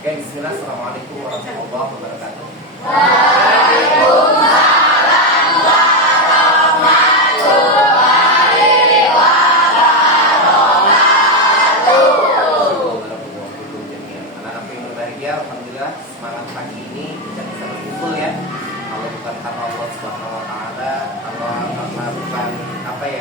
Oke, bismillah. Assalamualaikum warahmatullahi wabarakatuh. Anak-anak yang berbahagia, alhamdulillah semangat pagi ini kita bisa berkumpul ya. Kalau bukan karena Allah Subhanahu wa taala, karena bukan dari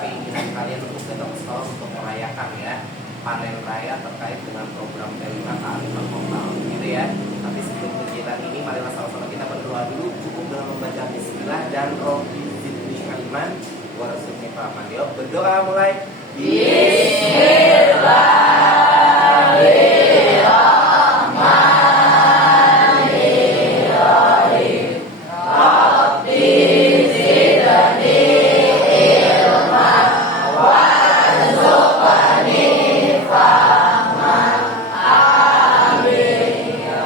keinginan kalian untuk datang ke sekolah untuk merayakan ya panen raya terkait dengan program P5 kearifan lokal gitu ya. Tapi sebelum kegiatan ini marilah sama-sama kita berdoa dulu, cukup dengan membaca bismillah dan Robbi zidni ilman warzuqni fahman. Yuk berdoa mulai. Bismillahirrahmanirrahim. Robbi zidni ilman warzuqni fahman. Amin ya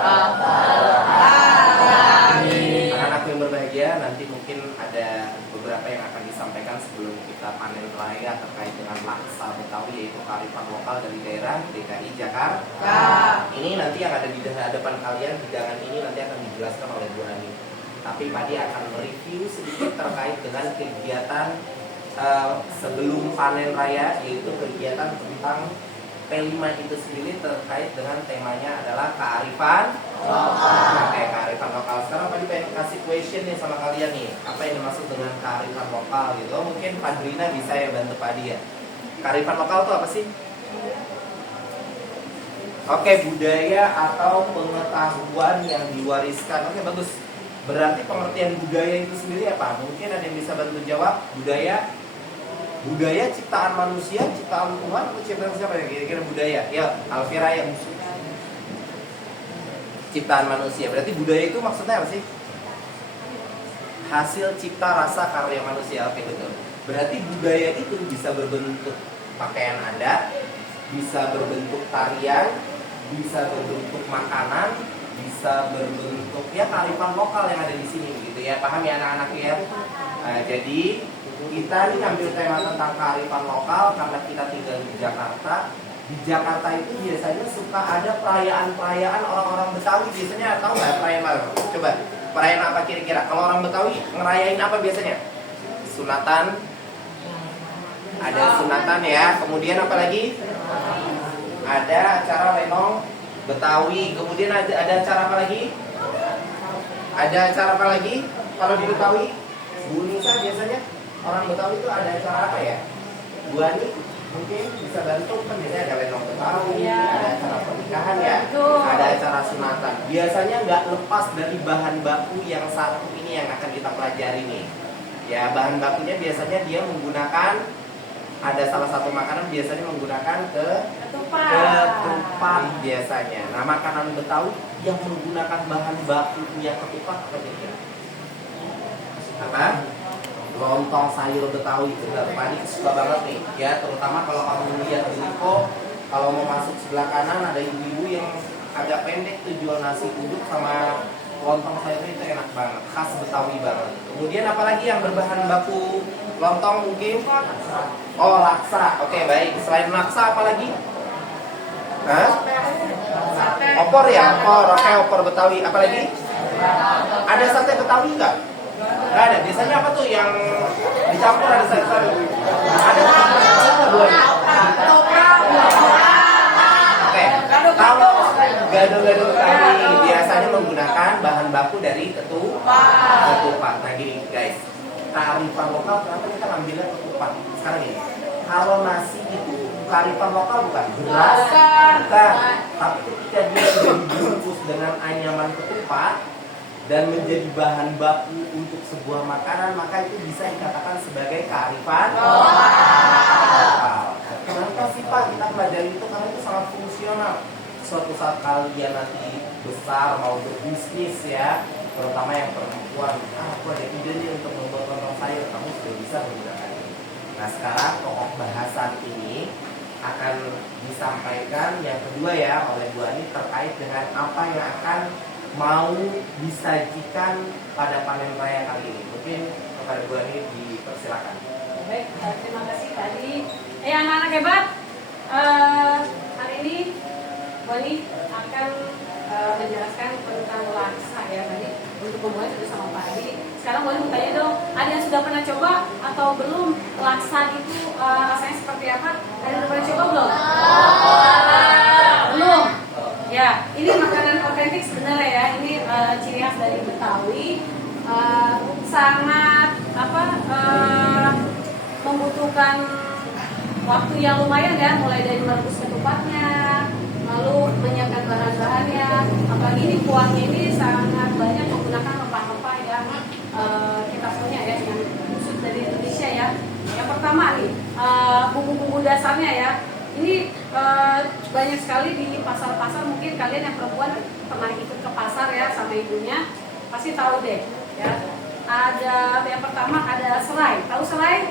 rabbal alamin. Anak-anak yang berbahagia, nanti mungkin ada beberapa yang akan disampaikan sebelum kita panen raya terkait dengan laksa Betawi, yaitu kearifan lokal dari daerah DKI Jakarta. Ini nanti yang ada di hadapan kalian, hidangan ini nanti akan dijelaskan oleh Bu Ani. Tapi Padi akan mereview sedikit terkait dengan kegiatan sebelum panen raya, yaitu kegiatan tentang P5 itu sendiri terkait dengan temanya adalah kearifan lokal. Kearifan lokal. Sekarang Padi pengen kasih question nih sama kalian nih. Apa yang dimaksud dengan kearifan lokal gitu? Mungkin Padrina bisa ya bantu Padi ya. Kearifan lokal itu apa sih? Oke, budaya atau pengetahuan yang diwariskan. Oke, bagus. Berarti pengertian budaya itu sendiri apa? Mungkin ada yang bisa bantu jawab. Budaya ciptaan manusia, ciptaan Tuhan, atau ciptaan siapa ya? Kira-kira budaya. Ya, Alfira ya. Ciptaan manusia. Berarti budaya itu maksudnya apa sih? Hasil cipta rasa karya manusia. Oke, betul. Berarti budaya itu bisa berbentuk pakaian adat, bisa berbentuk tarian, bisa berbentuk makanan, bisa berbentuk ya kearifan lokal yang ada di sini begitu ya. Paham ya anak-anak ya? Nah, jadi kita ini ambil tema tentang kearifan lokal karena kita tinggal di Jakarta. Di Jakarta itu biasanya suka ada perayaan-perayaan orang-orang Betawi. Biasanya tahu nggak perayaan apa? Coba, perayaan apa kira-kira? Kalau orang Betawi ngerayain apa biasanya? Sunatan. Ada sunatan ya. Kemudian apa lagi? Ada acara lenong Betawi. Kemudian ada acara apa lagi? Ada acara apa lagi? Kalau di Betawi, Bu Nisa biasanya orang Betawi itu ada acara apa ya? Bu Ani mungkin bisa bantu, kan biasanya ada lenong Betawi, ada acara pernikahan ya, ada acara sunatan. Biasanya nggak lepas dari bahan baku yang satu ini yang akan kita pelajari nih. Ya, bahan bakunya biasanya dia menggunakan, ada salah satu makanan biasanya menggunakan ketupat biasanya. Nah, makanan Betawi yang menggunakan bahan baku yang ketupat apa kira-kira? Apa? Lontong sayur Betawi. Benar, Padi suka banget nih. Ya, terutama kalau kamu lihat di Liko, kalau mau masuk sebelah kanan ada ibu-ibu yang agak pendek tuh jual nasi uduk sama lontong sayur, itu enak banget, khas Betawi banget. Kemudian apalagi yang berbahan baku lontong mungkin? Oh, laksa. Oke, baik. Selain laksa apa lagi? Hah? Opor ya? Opor. Oke, opor Betawi. Apa lagi? Ada sate Betawi nggak? Nggak ada. Biasanya apa tuh yang dicampur ada sayur-sayur? Ada duanya. Oke. Kalau gado-gado Betawi biasanya menggunakan bahan baku dari ketupat. Nah gini guys, kearifan lokal kenapa kita ambilnya ketupat? Sekarang ini, kalau nasi itu kearifan lokal bukan? Beras bukan. Tapi ketika dia sudah dibungkus dengan anyaman ketupat dan menjadi bahan baku untuk sebuah makanan, maka itu bisa dikatakan sebagai kearifan lokal. Kenapa sih Pak kita pelajari itu? Karena itu sangat fungsional. Suatu saat kalian nanti besar mau berbisnis ya, terutama yang perempuan, aku ada ide nih untuk membuat lontong sayur, kamu sudah bisa menggunakan ini. Nah sekarang pokok bahasan ini akan disampaikan yang kedua ya oleh Bu Ani terkait dengan apa yang akan mau disajikan pada panen raya kali ini. Mungkin kepada Bu Ani dipersilakan. Baik, terima kasih tadi. Anak-anak hebat. Hari ini Wani akan menjelaskan tentang laksa ya tadi. Untuk memulai sudah sama Pak Adi. Sekarang boleh bertanya dong, ada yang sudah pernah coba atau belum? Laksa itu rasanya seperti apa? Ada yang sudah pernah coba belum? Belum. Ya, ini makanan otentik sebenarnya ya. Ini ciri khas dari Betawi. Sangat membutuhkan waktu yang lumayan ya, mulai dari merebus ketupatnya, lalu menyiapkan bahan-bahannya. Apalagi ini kuahnya ini sangat banyak menggunakan rempah-rempah yang kita punya ya, yang khusus dari Indonesia ya. Yang pertama nih, bumbu-bumbu dasarnya ya. Ini banyak sekali di pasar-pasar. Mungkin kalian yang perempuan pernah ikut ke pasar ya sama ibunya, pasti tahu deh ya. Ada yang pertama ada serai. Tahu serai?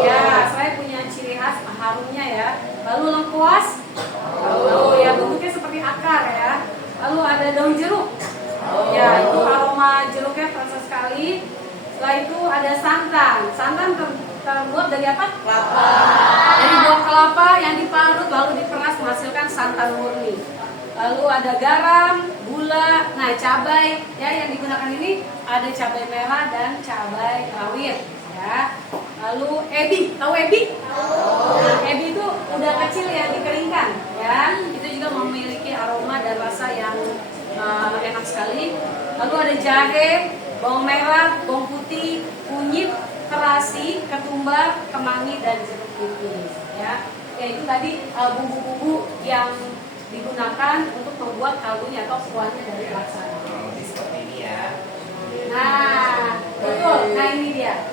Ya, serai punya ciri khas harumnya ya. Lalu lengkuas. Lalu ya bentuknya seperti akar ya. Lalu ada daun jeruk. Ya, itu aroma jeruknya terasa sekali. Setelah itu ada santan. Santan terbuat dari apa? Kelapa. Dari buah kelapa yang diparut lalu diperas menghasilkan santan murni. Lalu ada garam, gula, nah cabai ya yang digunakan ini ada cabai merah dan cabai rawit ya. Lalu ebi, tahu ebi? Nah, ebi itu udah kecil yang dikeringkan ya. Itu juga memiliki aroma dan rasa yang enak sekali. Lalu ada jahe, bawang merah, bawang putih, kunyit, terasi, ketumbar, kemangi dan jeruk nipis ya. Ya itu tadi bumbu-bumbu yang digunakan untuk membuat kaldunya atau kuahnya dari laksa. Seperti ini ya. Nah, betul. Nah ini dia.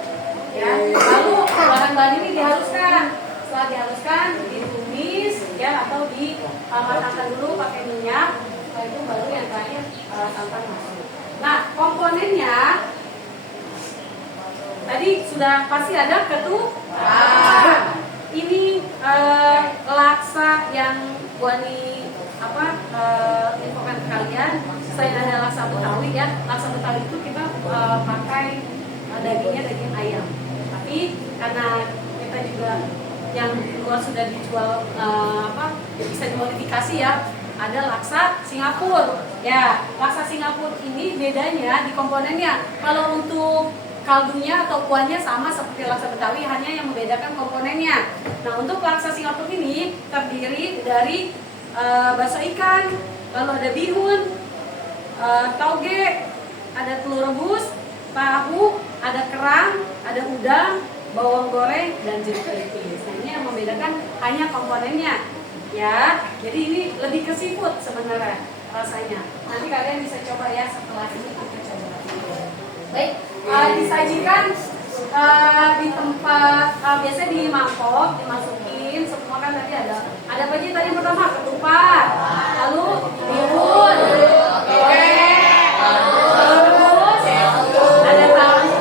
Ya. Lalu bahan-bahan ini dihaluskan. Setelah dihaluskan, ditumis ya atau dimatangkan dulu pakai minyak. Setelah itu baru yang terakhir santan masuk. Nah komponennya tadi sudah pasti ada ketupat. Ini laksa yang Wani infokan ke kalian. Selain ada laksa Betawi ya, laksa Betawi itu kita pakai dagingnya daging ayam. Tapi karena kita juga yang di luar sudah dijual bisa dimodifikasi ya, ada laksa Singapura. Ya, laksa Singapura ini bedanya di komponennya. Kalau untuk kaldunya atau kuahnya sama seperti laksa Betawi, hanya yang membedakan komponennya. Nah, untuk laksa Singapura ini terdiri dari bakso ikan, lalu ada bihun, toge, ada telur rebus, tahu, ada kerang, ada udang, bawang goreng, dan jeruk nipis. Nah, ini yang membedakan hanya komponennya, ya. Jadi ini lebih ke seafood sebenarnya rasanya. Nanti kalian bisa coba ya setelah ini kita coba. Baik, disajikan di tempat biasanya di mangkok, dimasukin semua kan tadi ada apa aja tadi yang pertama ketupat, lalu bihun, terus ada tahu,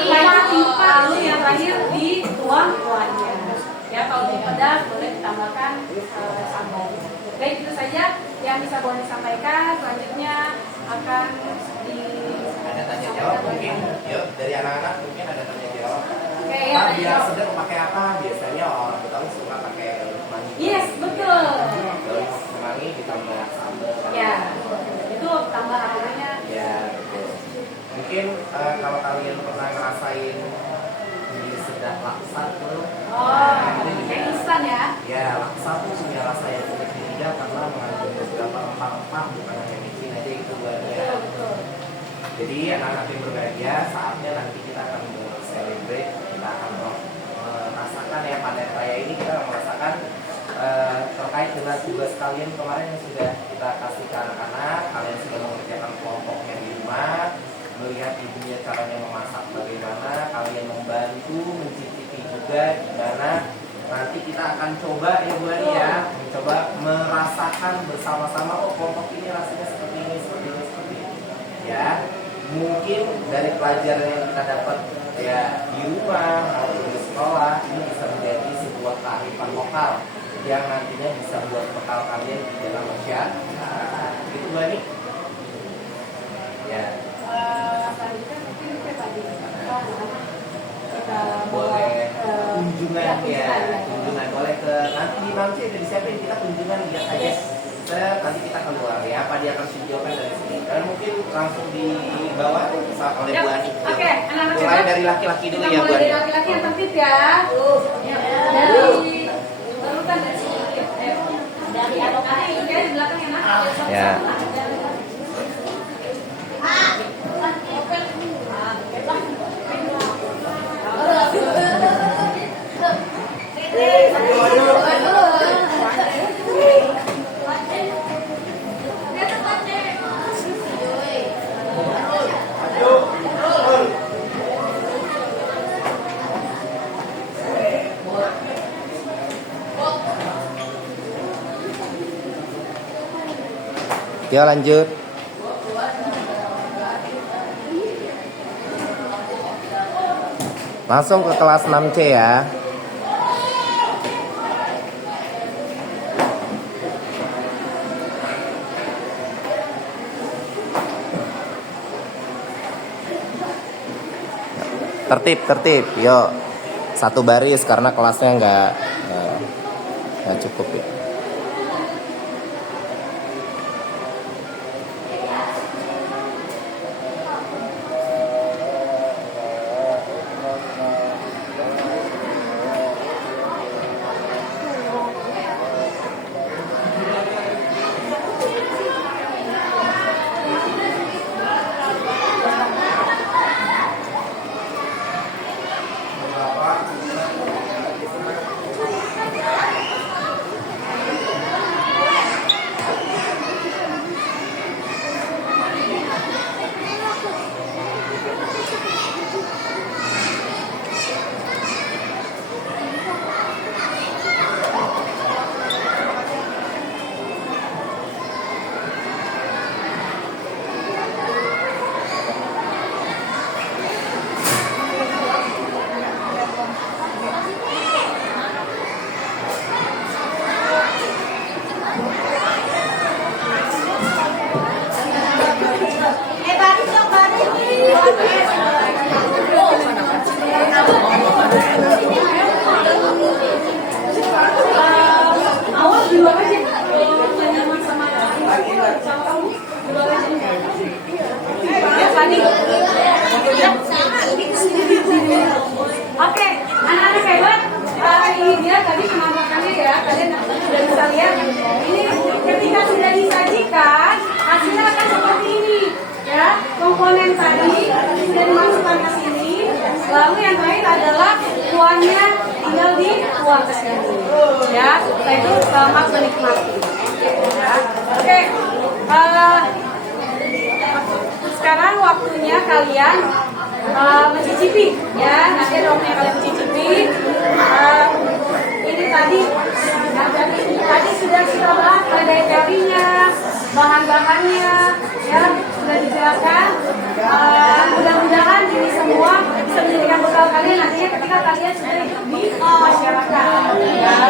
ayam timpah, lalu yang terakhir dituang kuahnya. Ya kalau mau pedas boleh ditambahkan sambal. Baik, itu saja yang bisa boleh disampaikan. Selanjutnya akan ada tanya jawab mungkin. Yuk dari anak-anak mungkin ada tanya jawab. Oke, ya, biar sedang pakai apa? Biasanya orang Betawi suka pakai kemangi. Yes, betul. Daun kemangi ditambah sambal. Ya, itu tambah aromanya. Ya, betul. Mungkin kalau kalian pernah ngerasain mie sedap laksa tuh. Kayak instan ya? Ya, laksa tuh punya rasa yang unik di lidah karena mengandung beberapa rempah-rempah, bukan hanya micin aja itu buahnya. Betul. Jadi anak-anak yang berbahagia, saatnya nanti kita akan celebrate, kita akan merasakan ya pada raya ini kita akan merasakan terkait dengan tugas kalian kemarin yang sudah kita kasih ke anak-anak. Kalian sudah mengerjakan kelompoknya di rumah, melihat ibunya caranya memasak bagaimana, kalian membantu mencicipi juga gimana. Nanti kita akan coba ya Bu Ani ya, mencoba merasakan bersama-sama, oh kelompok ini rasanya seperti ini, seperti ini, seperti ini. Ya, mungkin dari pelajaran yang kita dapat ya di rumah maupun di sekolah ini bisa menjadi sebuah kearifan lokal yang nantinya bisa buat bekal kalian di dalam masyarakat. Itu Bu Ani. Ya. Selanjutnya mungkin kita tadi kita boleh kunjungan Ya, kunjungan boleh ke nanti di Mamsi udah disiapin, kita kunjungan lihat aja. Nanti kita keluar ya, apa dia akan videokan dari sini. Kalian mungkin langsung di bawah saat oleh Bu Ani. Oke, anak-anak Mulai hebat. dari laki-laki dulu Kita ya Bu mulai Ani. dari laki-laki yang tertib ya. Dari urutan dari sini. Dari anak-anak ya di belakang ya nak. Ya. Yo lanjut. Langsung ke kelas 6C ya. Tertib. Yuk. Satu baris karena kelasnya nggak cukup ya. Awas di luar aja. Nyaman sama kamu di luar aja. Ya tadi. Oke, anak-anak hebat. Ini dia tadi penampakannya ya. Kalian sudah bisa lihat. Ini ketika sudah disajikan, hasilnya akan seperti ini. Ya, komponen tadi sudah dimasukkan ke sini. Lalu yang terakhir adalah kuahnya tinggal dituang ke sini. Ya, setelah itu selamat menikmati. Ya. Oke, sekarang waktunya kalian mencicipi. Ya, nanti ada waktunya kalian mencicipi. Ini tadi sudah kita bahas pada jarinya, bahan-bahannya, ya sudah dijelaskan. Mudah-mudahan ini semua bisa menjadikan bekal kalian nantinya ketika kalian sudah hidup di masyarakat.